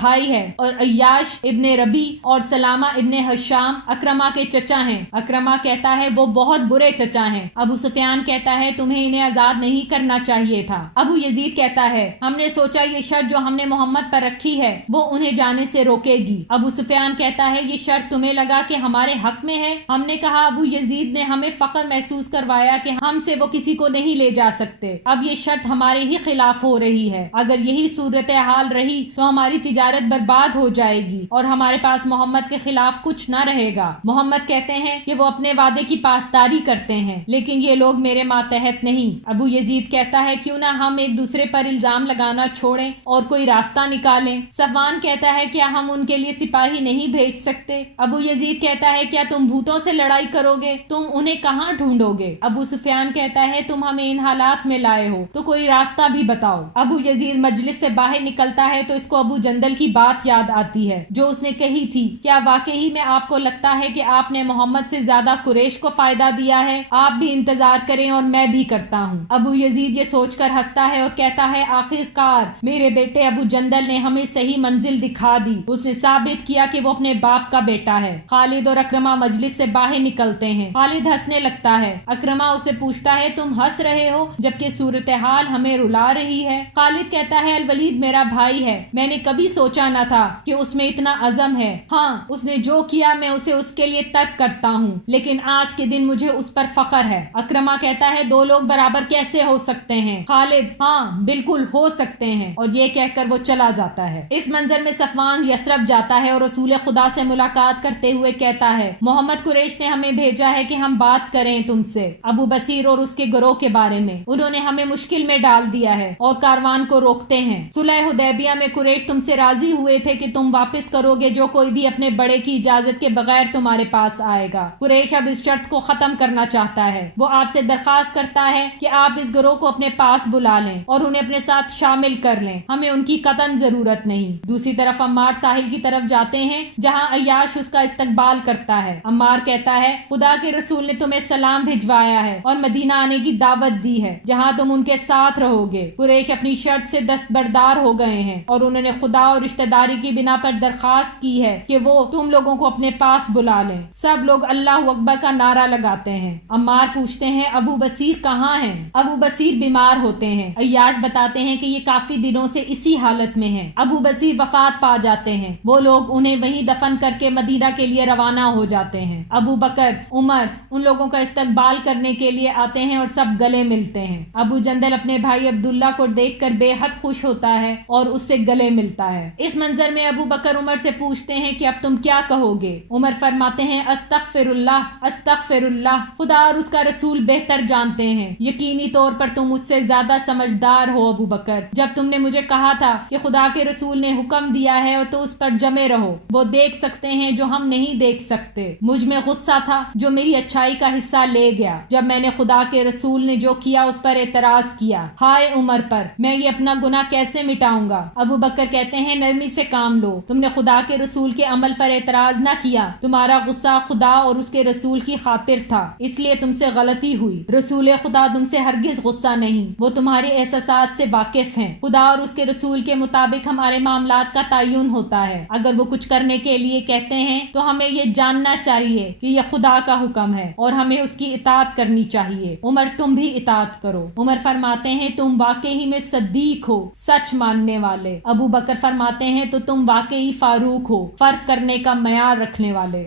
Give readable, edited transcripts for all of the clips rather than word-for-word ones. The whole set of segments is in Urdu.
بھائی ہے اور عیاش ابن ربی اور سلامہ ابن حشام اکرما کے چچا ہیں۔ اکرما کہتا ہے وہ بہت برے چچا ہیں۔ ابو سفیان کہتا ہے تمہیں انہیں آزاد نہیں کرنا چاہیے تھا۔ ابو یزید کہتا ہے ہم نے سوچا یہ شرط جو ہم نے محمد پر رکھی ہے وہ انہیں جانے سے روکے گی۔ ابو سفیان کہتا ہے یہ شرط تمہیں لگا کہ ہمارے حق میں ہے؟ ہم نے کہا ابو یزید نے ہمیں فخر محسوس کروایا کہ ہم سے وہ کسی کو نہیں لے جا سکتے، اب یہ شرط ہمارے ہی خلاف ہو رہی ہے، اگر یہی صورتحال رہی تو ہماری تجارت برباد ہو جائے گی اور ہمارے پاس محمد کے خلاف کچھ نہ رہے گا۔ محمد کہتے ہیں کہ وہ اپنے وعدے کی پاسداری کرتے ہیں لیکن یہ لوگ میرے ماتحت نہیں۔ ابو یزید کہتا ہے کیوں نہ ہم ایک دوسرے پر الزام لگانا چھوڑیں اور کوئی راستہ نکالیں۔ صفوان کہتا ہے کیا ہم ان کے لیے سپاہی نہیں بھیج سکتے؟ ابو یزید کہتا ہے کیا تم بھوتوں سے لڑائی کرو گے؟ تم انہیں کہاں ڈھونڈو گے؟ ابو سفیان کہتا ہے تم ہمیں ان حالات میں لائے ہو تو کوئی راستہ بھی بتاؤ۔ ابو یزید مجلس سے باہر نکلتا ہے تو اس کو ابو جندل کی بات یاد آتی ہے جو اس نے کہی تھی، کیا واقعی میں آپ کو لگتا ہے کہ آپ نے محمد سے زیادہ قریش کو فائدہ دیا ہے؟ آپ بھی انتظار کریں اور میں بھی کرتا ہوں۔ ابو یزید یہ سوچ کر ہنستا ہے اور کہتا ہے آخر کار میرے بیٹے ابو جندل نے ہمیں صحیح منزل دکھا دی، اس نے ثابت کیا کہ وہ اپنے باپ کا بیٹا ہے۔ خالد اور اکرما مجلس سے باہر نکلتے ہیں۔ خالد ہنسنے لگتا ہے۔ اکرما اسے پوچھتا ہے تم ہنس رہے ہو جبکہ صورتحال ہمیں رلا رہی ہے؟ خالد کہتا ہے الولید میرا بھائی ہے، میں نے کبھی سوچا نہ تھا کہ اس میں اتنا عزم ہے، ہاں اس نے جو کیا میں اسے اس کے لیے ترک کرتا ہوں لیکن آج کے دن مجھے اس پر فخر ہے۔ اکرما کہتا ہے دو لوگ برابر کیسے ہو سکتے ہیں؟ خالد ہاں بالکل ہو سکتے ہیں، اور یہ کہہ کر وہ چلا جاتا ہے۔ اس منظر میں صفوان یثرب جاتا ہے اور رسول خدا سے ملاقات کرتے ہوئے کہتا ہے محمد قریش نے ہمیں بھیجا ہے کہ ہم بات کریں تم سے ابو بصیر اور اس کے گروہ کے بارے میں، انہوں نے ہمیں مشکل میں ڈال دیا ہے اور کاروان کو روکتے ہیں۔ صلح حدیبیہ میں قریش تم سے راضی ہوئے تھے کہ تم واپس کرو گے جو کوئی بھی اپنے بڑے کی اجازت کے بغیر تمہارے پاس آئے گا۔ قریش اب اس شرط کو ختم کرنا چاہتا ہے، وہ آپ سے درخواست کرتا ہے کہ آپ اس گروہ کو اپنے پاس بلا لیں اور انہیں اپنے ساتھ شامل کر لیں، ہمیں ان کی قطعاً ضرورت نہیں۔ دوسری طرف عمار ساحل کی طرف جاتے ہیں جہاں عیاش اس کا استقبال کرتا ہے۔ عمار کہتا ہے خدا کے رسول نے تمہیں سلام بھجوایا ہے اور مدینہ آنے کی دعوت دی ہے جہاں تم ان کے ساتھ رہو گے۔ قریش اپنی شرط سے دستبردار ہو گئے ہیں اور انہوں نے خدا اور رشتہ داری کی بنا پر درخواست کی ہے کہ وہ تم لوگوں کو اپنے پاس بلا لیں۔ سب لوگ اللہ اکبر کا نعرہ لگاتے ہیں۔ عمار پوچھتے ہیں ابو بصیر کہاں ہیں؟ ابو بصیر بیمار ہوتے ہیں۔ عیاش بتاتے ہیں کہ یہ کافی دنوں سے اسی حالت میں ہیں۔ ابو بصیر وفات پا جاتے ہیں، وہ لوگ انہیں وہیں دفن کر کے مدینہ کے لیے روانہ ہو جاتے ہیں۔ ابو بکر عمر ان لوگوں کا استقبال کرنے کے لیے آتے ہیں اور سب گلے ملتے ہیں۔ ابو جندل اپنے بھائی عبداللہ کو دیکھ کر بے حد خوش ہوتا ہے اور اس سے گلے ملتا ہے۔ اس منظر میں ابو بکر عمر سے پوچھتے ہیں کہ اب تم کیا کہو گے؟ عمر فرماتے ہیں استغفر اللہ، خدا اور اس کا رسول بہتر جانتے ہیں، یقینی طور پر تم مجھ سے زیادہ سمجھدار ہو ابو بکر۔ جب تم نے مجھے کہا تھا کہ خدا کے رسول نے حکم دیا ہے تو اس پر جمے رہو، وہ دیکھ سکتے ہیں جو ہم نہیں دیکھ سکتے۔ مجھ میں غصہ تھا جو میری اچھائی کا حصہ لے گیا جب میں نے خدا کے رسول نے جو کیا اس پر اعتراض کیا۔ ہائے عمر پر، میں یہ اپنا گناہ کیسے مٹاؤں گا؟ ابو بکر کہتے ہیں نرمی سے کام لو، تم نے خدا کے رسول کے عمل پر اعتراض نہ کیا، تمہارا غصہ خدا اور اس کے رسول کی خاطر تھا، اس لیے تم سے غلطی ہوئی۔ رسول خدا تم سے ہرگز غصہ نہیں، وہ تمہارے احساسات سے واقف ہیں۔ خدا اور اس کے رسول کے مطابق ہمارے معاملات کا تعین ہوتا ہے، اگر وہ کچھ کرنے کے لیے کہتے ہیں تو ہمیں یہ جاننا چاہیے کہ یہ خدا کا حکم ہے اور ہمیں اس کی اطاعت کرنی چاہیے۔ عمر تم بھی اطاعت کرو۔ عمر فرماتے ہیں تم واقعی میں صدیق ہو، سچ ماننے والے۔ ابو بکر فرماتے ہیں تو تم واقعی فاروق ہو، فرق کرنے کا معیار رکھنے والے۔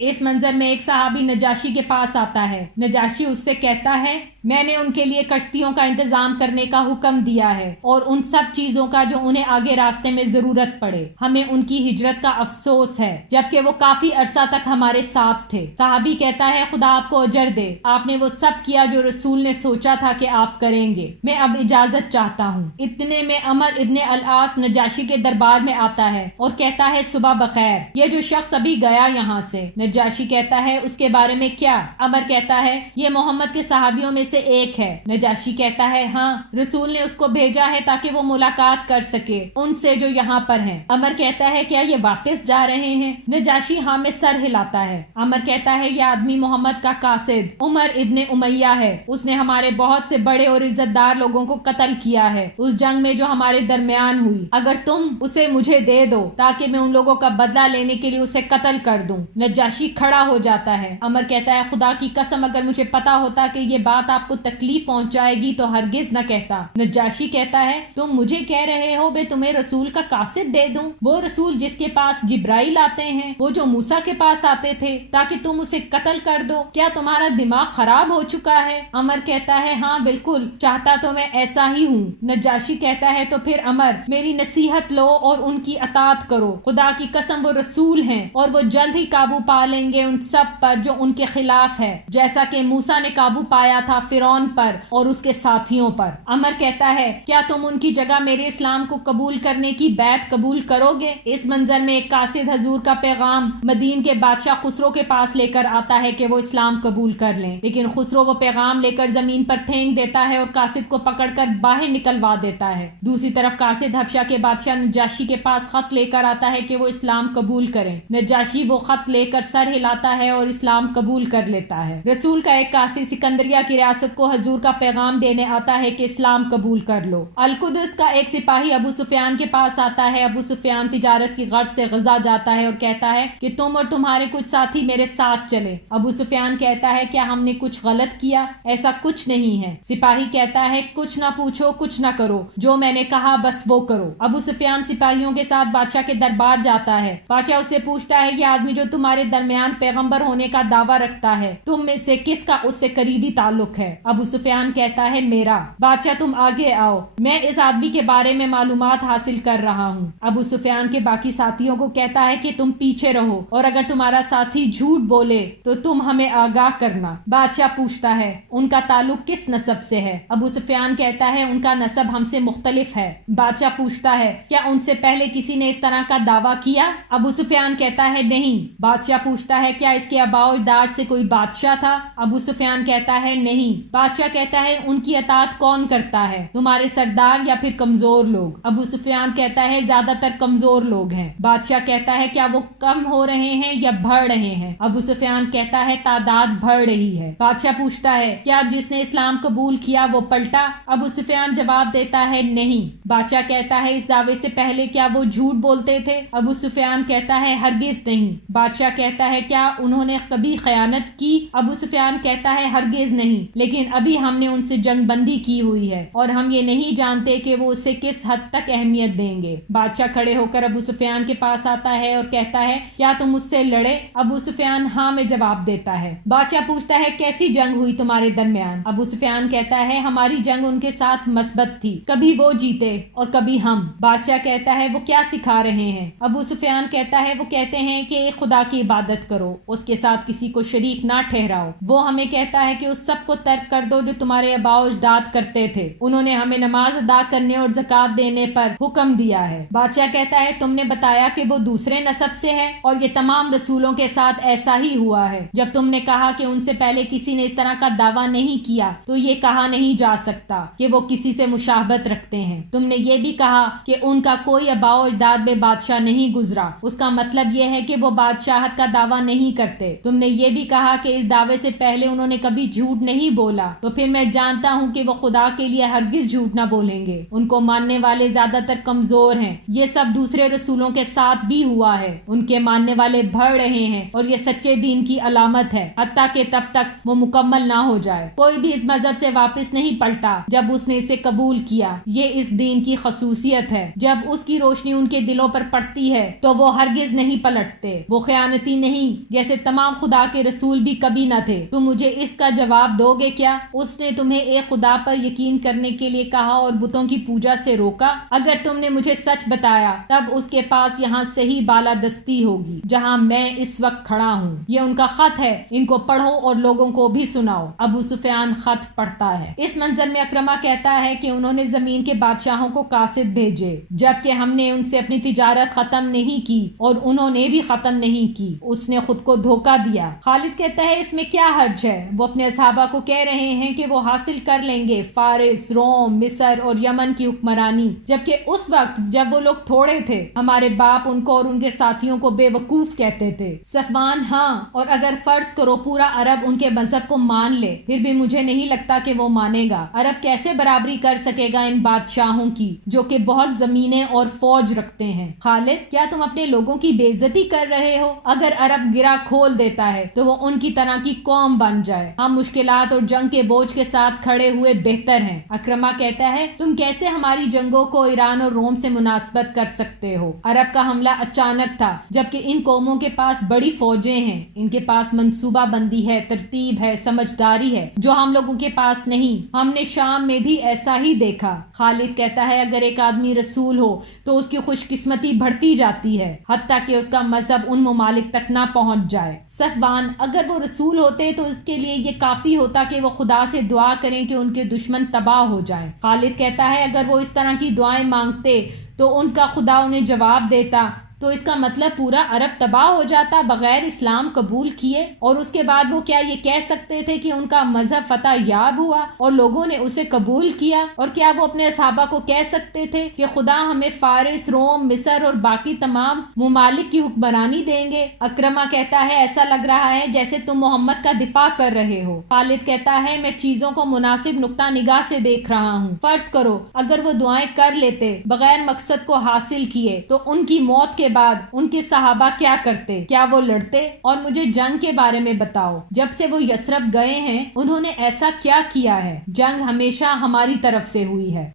اس منظر میں ایک صحابی نجاشی کے پاس آتا ہے۔ نجاشی اس سے کہتا ہے میں نے ان کے لیے کشتیوں کا انتظام کرنے کا حکم دیا ہے اور ان سب چیزوں کا جو انہیں آگے راستے میں ضرورت پڑے، ہمیں ان کی ہجرت کا افسوس ہے جبکہ وہ کافی عرصہ تک ہمارے ساتھ تھے۔ صحابی کہتا ہے خدا آپ کو اجر دے، آپ نے وہ سب کیا جو رسول نے سوچا تھا کہ آپ کریں گے، میں اب اجازت چاہتا ہوں۔ اتنے میں عمر ابن العاص نجاشی کے دربار میں آتا ہے اور کہتا ہے صبح بخیر، یہ جو شخص ابھی گیا یہاں سے نجاشی کہتا ہے اس کے بارے میں کیا؟ عمر کہتا ہے یہ محمد کے صحابیوں میں سے ایک ہے۔ نجاشی کہتا ہے ہاں، رسول نے اس کو بھیجا ہے تاکہ وہ ملاقات کر سکے ان سے جو یہاں پر ہیں۔ عمر کہتا ہے کیا یہ واپس جا رہے ہیں؟ نجاشی ہاں میں سر ہلاتا ہے۔ عمر کہتا ہے یہ آدمی محمد کا قاصد عمر ابن امیہ ہے، اس نے ہمارے بہت سے بڑے اور عزت دار لوگوں کو قتل کیا ہے اس جنگ میں جو ہمارے درمیان ہوئی۔ اگر تم اسے مجھے دے دو تاکہ میں ان لوگوں کا بدلہ لینے کے لیے اسے قتل کر دوں۔ نجاشی کھڑا ہو جاتا ہے۔ عمر کہتا ہے خدا کی قسم اگر مجھے پتا ہوتا کہ یہ بات آپ کو تکلیف پہنچائے گی تو ہرگز نہ کہتا۔ نجاشی کہتا ہے تم مجھے کہہ رہے ہو میں تمہیں رسول کا قاصد دے دوں، وہ رسول جس کے پاس جبرائیل آتے ہیں، وہ جو موسیٰ کے پاس آتے تھے تاکہ تم اسے قتل کر دو؟ کیا تمہارا دماغ خراب ہو چکا ہے؟ عمر کہتا ہے ہاں بالکل، چاہتا تو میں ایسا ہی ہوں۔ نجاشی کہتا ہے تو پھر عمر میری نصیحت لو اور ان کی اطاعت کرو، خدا کی قسم وہ رسول ہیں اور وہ جلد ہی قابو پا لیں گے ان سب پر جو ان کے خلاف ہے، جیسا کہ موسیٰ نے قابو پایا تھا فرعون پر اور اس کے ساتھیوں پر۔ عمر کہتا ہے کیا تم ان کی جگہ میرے اسلام کو قبول کرنے کی بیعت قبول کرو گے؟ اس منظر میں ایک قاصد حضور کا پیغام مدین کے بادشاہ خسرو کے پاس لے کر آتا ہے کہ وہ اسلام قبول کر لیں، لیکن خسرو وہ پیغام لے کر زمین پر پھینک دیتا ہے اور قاصد کو پکڑ کر باہر نکلوا دیتا ہے۔ دوسری طرف قاصد حبشہ کے بادشاہ نجاشی کے پاس خط لے کر آتا ہے کہ وہ اسلام قبول کریں۔ نجاشی وہ خط لے کر سر ہلاتا ہے اور اسلام قبول کر لیتا ہے۔ رسول کا ایک قاصد سکندریہ کی ریاست کو حضور کا پیغام دینے آتا ہے کہ اسلام قبول کر لو۔ القدس کا ایک سپاہی ابو سفیان کے پاس آتا ہے۔ ابو سفیان تجارت کی غرض سے غزہ جاتا ہے اور کہتا ہے کہ تم اور تمہارے کچھ ساتھی میرے ساتھ چلے۔ ابو سفیان کہتا ہے کیا ہم نے کچھ غلط کیا؟ ایسا کچھ نہیں ہے۔ سپاہی کہتا ہے کچھ نہ پوچھو کچھ نہ کرو، جو میں نے کہا بس وہ کرو۔ ابو سفیان سپاہیوں کے ساتھ بادشاہ کے دربار جاتا ہے۔ بادشاہ اس سے پوچھتا ہے یہ آدمی جو تمہارے درمیان پیغمبر ہونے کا دعویٰ رکھتا ہے، تم میں سے کس کا اس سے قریبی تعلق ہے؟ ابو سفیان کہتا ہے میرا۔ بادشاہ تم آگے آؤ، میں اس آدمی کے بارے میں معلومات حاصل کر رہا ہوں۔ ابو سفیان کے باقی ساتھیوں کو کہتا ہے کہ تم پیچھے رہو اور اگر تمہارا ساتھی جھوٹ بولے تو تم ہمیں آگاہ کرنا۔ بادشاہ پوچھتا ہے ان کا تعلق کس نسب سے ہے؟ ابو سفیان کہتا ہے ان کا نسب ہم سے مختلف ہے۔ بادشاہ پوچھتا ہے کیا ان سے پہلے کسی نے اس طرح کا دعویٰ کیا؟ ابو سفیان کہتا ہے نہیں۔ بادشاہ پوچھتا ہے کیا اس کے آباء و اجداد سے کوئی بادشاہ تھا؟ ابو سفیان کہتا ہے نہیں۔ بادشاہ کہتا ہے ان کی اطاعت کون کرتا ہے، تمہارے سردار یا پھر کمزور لوگ؟ ابو سفیان کہتا ہے زیادہ تر کمزور لوگ ہیں۔ بادشاہ کہتا ہے کیا وہ کم ہو رہے ہیں یا بڑھ رہے ہیں؟ ابو سفیان کہتا ہے تعداد بڑھ رہی ہے۔ بادشاہ پوچھتا ہے کیا جس نے اسلام قبول کیا وہ پلٹا؟ ابو سفیان جواب دیتا ہے نہیں۔ بادشاہ کہتا ہے اس دعوے سے پہلے کیا وہ جھوٹ بولتے تھے؟ ابو سفیان کہتا ہے ہرگز نہیں۔ بادشاہ کہتا ہے کیا انہوں نے کبھی خیانت کی؟ ابو سفیان کہتا ہے ہرگز نہیں، لیکن ابھی ہم نے ان سے جنگ بندی کی ہوئی ہے اور ہم یہ نہیں جانتے کہ وہ اسے کس حد تک اہمیت دیں گے۔ بادشاہ کھڑے ہو کر ابو سفیان کے پاس آتا ہے اور کہتا ہے کیا تم اس سے لڑے؟ ابو سفیان ہاں میں جواب دیتا ہے۔ بادشاہ پوچھتا ہے کیسی جنگ ہوئی تمہارے درمیان؟ ابو سفیان کہتا ہے ہماری جنگ ان کے ساتھ مثبت تھی، کبھی وہ جیتے اور کبھی ہم۔ بادشاہ کہتا ہے وہ کیا سکھا رہے ہیں؟ ابو سفیان کہتا ہے وہ کہتے ہیں کہ ایک خدا کی عبادت کرو، اس کے ساتھ کسی کو شریک نہ ٹھہراؤ۔ وہ ہمیں کہتا ہے کہ اس سب کو ترک کر دو جو تمہارے آباء و اجداد کرتے تھے، انہوں نے ہمیں نماز ادا کرنے اور زکوٰۃ دینے پر حکم دیا ہے۔ بادشاہ کہتا ہے تم نے بتایا کہ وہ دوسرے نسب سے ہے اور یہ تمام رسولوں کے ساتھ ایسا ہی ہوا ہے۔ جب تم نے کہا کہ ان سے پہلے کسی نے اس طرح کا دعویٰ نہیں کیا تو یہ کہا نہیں جا سکتا کہ وہ کسی سے مشابہت رکھتے ہیں۔ تم نے یہ بھی کہا کہ ان کا کوئی آباء و اجداد میں بادشاہ نہیں گزرا، اس کا مطلب یہ ہے کہ وہ بادشاہت کا دعویٰ نہیں کرتے۔ تم نے یہ بھی کہا کہ اس دعوے سے پہلے انہوں نے کبھی جھوٹ نہیں بولا، تو پھر میں جانتا ہوں کہ وہ خدا کے لیے ہرگز جھوٹ نہ بولیں گے۔ ان کو ماننے والے زیادہ تر کمزور ہیں، یہ سب دوسرے رسولوں کے ساتھ بھی ہوا ہے، ان کے ماننے والے بڑھ رہے ہیں اور یہ سچے دین کی علامت ہے حتیٰ کہ تب تک وہ مکمل نہ ہو جائے۔ کوئی بھی اس مذہب سے واپس نہیں پلٹا جب اس نے اسے قبول کیا، یہ اس دین کی خصوصیت ہے۔ جب اس کی روشنی ان کے دلوں پر پڑتی ہے تو وہ ہرگز نہیں پلٹتے، وہ خیانتی نہیں جیسے تمام خدا کے رسول بھی کبھی نہ تھے۔ تم مجھے اس کا جواب دو گے کیا؟ اس نے تمہیں ایک خدا پر یقین کرنے کے لیے کہا اور بتوں کی پوجا سے روکا؟ اگر تم نے مجھے سچ بتایا تب اس کے پاس یہاں صحیح بالادستی ہوگی جہاں میں اس وقت کھڑا ہوں۔ یہ ان کا خط ہے، ان کو پڑھو اور لوگوں کو بھی سناؤ۔ ابو سفیان خط پڑھتا ہے۔ اس منظر میں اکرمہ کہتا ہے کہ انہوں نے زمین کے بادشاہوں کو قاصد بھیجے، جبکہ ہم نے ان سے اپنی تجارت ختم نہیں کی اور انہوں نے بھی ختم نہیں کی۔ اس اس نے خود کو دھوکہ دیا۔ خالد کہتا ہے اس میں کیا حرج ہے؟ وہ اپنے اصحابہ کو کہہ رہے ہیں کہ وہ حاصل کر لیں گے فارس، روم، مصر اور یمن کی حکمرانی، جبکہ اس وقت جب وہ لوگ تھوڑے تھے ہمارے باپ ان کو اور ان کے ساتھیوں کو بے وقوف کہتے تھے۔ صفوان ہاں، اور اگر فرض کرو پورا عرب ان کے مذہب کو مان لے، پھر بھی مجھے نہیں لگتا کہ وہ مانے گا۔ عرب کیسے برابری کر سکے گا ان بادشاہوں کی جو کہ بہت زمینیں اور فوج رکھتے ہیں؟ خالد کیا تم اپنے لوگوں کی بے عزتی کر رہے ہو؟ اگر عرب گرا کھول دیتا ہے تو وہ ان کی طرح کی قوم بن جائے۔ ہم مشکلات اور جنگ کے بوجھ کے ساتھ کھڑے ہوئے بہتر ہیں۔ اکرمہ کہتا ہے تم کیسے ہماری جنگوں کو ایران اور روم سے مناسبت کر سکتے ہو؟ عرب کا حملہ اچانک تھا، جبکہ ان قوموں کے پاس بڑی فوجیں ہیں، ان کے پاس منصوبہ بندی ہے، ترتیب ہے، سمجھداری ہے، جو ہم لوگوں کے پاس نہیں۔ ہم نے شام میں بھی ایسا ہی دیکھا۔ خالد کہتا ہے اگر ایک آدمی رسول ہو تو اس کی خوش قسمتی بڑھتی جاتی ہے، حتیٰ کہ اس کا مذہب ان ممالک تک نہ پہنچ جائے۔ صفوان اگر وہ رسول ہوتے تو اس کے لیے یہ کافی ہوتا کہ وہ خدا سے دعا کریں کہ ان کے دشمن تباہ ہو جائیں۔ خالد کہتا ہے اگر وہ اس طرح کی دعائیں مانگتے تو ان کا خدا انہیں جواب دیتا، تو اس کا مطلب پورا عرب تباہ ہو جاتا بغیر اسلام قبول کیے، اور اس کے بعد وہ کیا یہ کہہ سکتے تھے کہ ان کا مذہب فتح یاب ہوا اور لوگوں نے اسے قبول کیا؟ اور کیا وہ اپنے صحابہ کو کہہ سکتے تھے کہ خدا ہمیں فارس، روم، مصر اور باقی تمام ممالک کی حکمرانی دیں گے؟ اکرمہ کہتا ہے ایسا لگ رہا ہے جیسے تم محمد کا دفاع کر رہے ہو۔ خالد کہتا ہے میں چیزوں کو مناسب نقطہ نگاہ سے دیکھ رہا ہوں۔ فرض کرو اگر وہ دعائیں کر لیتے بغیر مقصد کو حاصل کیے تو ان کی موت کے بعد ان کے صحابہ کیا کرتے؟ کیا وہ لڑتے؟ اور مجھے جنگ کے بارے میں بتاؤ، جب سے وہ یثرب گئے ہیں انہوں نے ایسا کیا کیا ہے؟ جنگ ہمیشہ ہماری طرف سے ہوئی ہے۔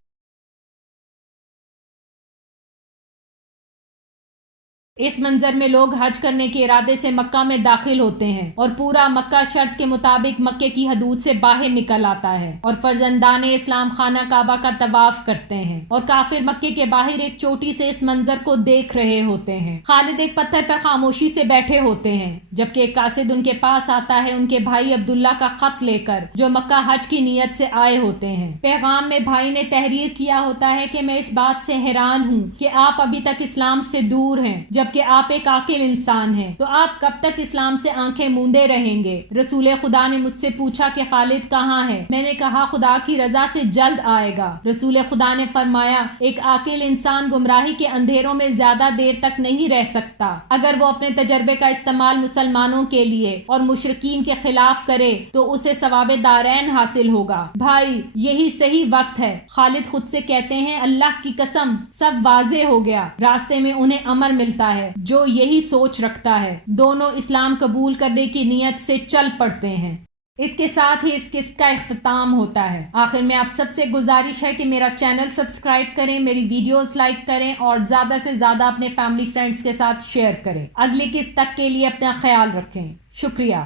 اس منظر میں لوگ حج کرنے کے ارادے سے مکہ میں داخل ہوتے ہیں اور پورا مکہ شرط کے مطابق مکے کی حدود سے باہر نکل آتا ہے اور فرزندان اسلام خانہ کعبہ کا طواف کرتے ہیں، اور کافر مکے کے باہر ایک چوٹی سے اس منظر کو دیکھ رہے ہوتے ہیں۔ خالد ایک پتھر پر خاموشی سے بیٹھے ہوتے ہیں، جبکہ ایک قاصد ان کے پاس آتا ہے ان کے بھائی عبداللہ کا خط لے کر، جو مکہ حج کی نیت سے آئے ہوتے ہیں۔ پیغام میں بھائی نے تحریر کیا ہوتا ہے کہ میں اس بات سے حیران ہوں کہ آپ ابھی تک اسلام سے دور ہیں، جبکہ آپ ایک عاقل انسان ہیں، تو آپ کب تک اسلام سے آنکھیں موندے رہیں گے؟ رسول خدا نے مجھ سے پوچھا کہ خالد کہاں ہے؟ میں نے کہا خدا کی رضا سے جلد آئے گا۔ رسول خدا نے فرمایا ایک عاقل انسان گمراہی کے اندھیروں میں زیادہ دیر تک نہیں رہ سکتا۔ اگر وہ اپنے تجربے کا استعمال مسلمانوں کے لیے اور مشرکین کے خلاف کرے تو اسے ثواب دارین حاصل ہوگا۔ بھائی یہی صحیح وقت ہے۔ خالد خود سے کہتے ہیں اللہ کی قسم سب واضح ہو گیا، راستے میں انہیں امر ملتا ہے جو یہی سوچ رکھتا ہے۔ دونوں اسلام قبول کرنے کی نیت سے چل پڑتے ہیں۔ اس کے ساتھ ہی اس قسط کا اختتام ہوتا ہے۔ آخر میں آپ سب سے گزارش ہے کہ میرا چینل سبسکرائب کریں، میری ویڈیوز لائک کریں اور زیادہ سے زیادہ اپنے فیملی فرینڈز کے ساتھ شیئر کریں۔ اگلی قسط تک کے لیے اپنا خیال رکھیں۔ شکریہ۔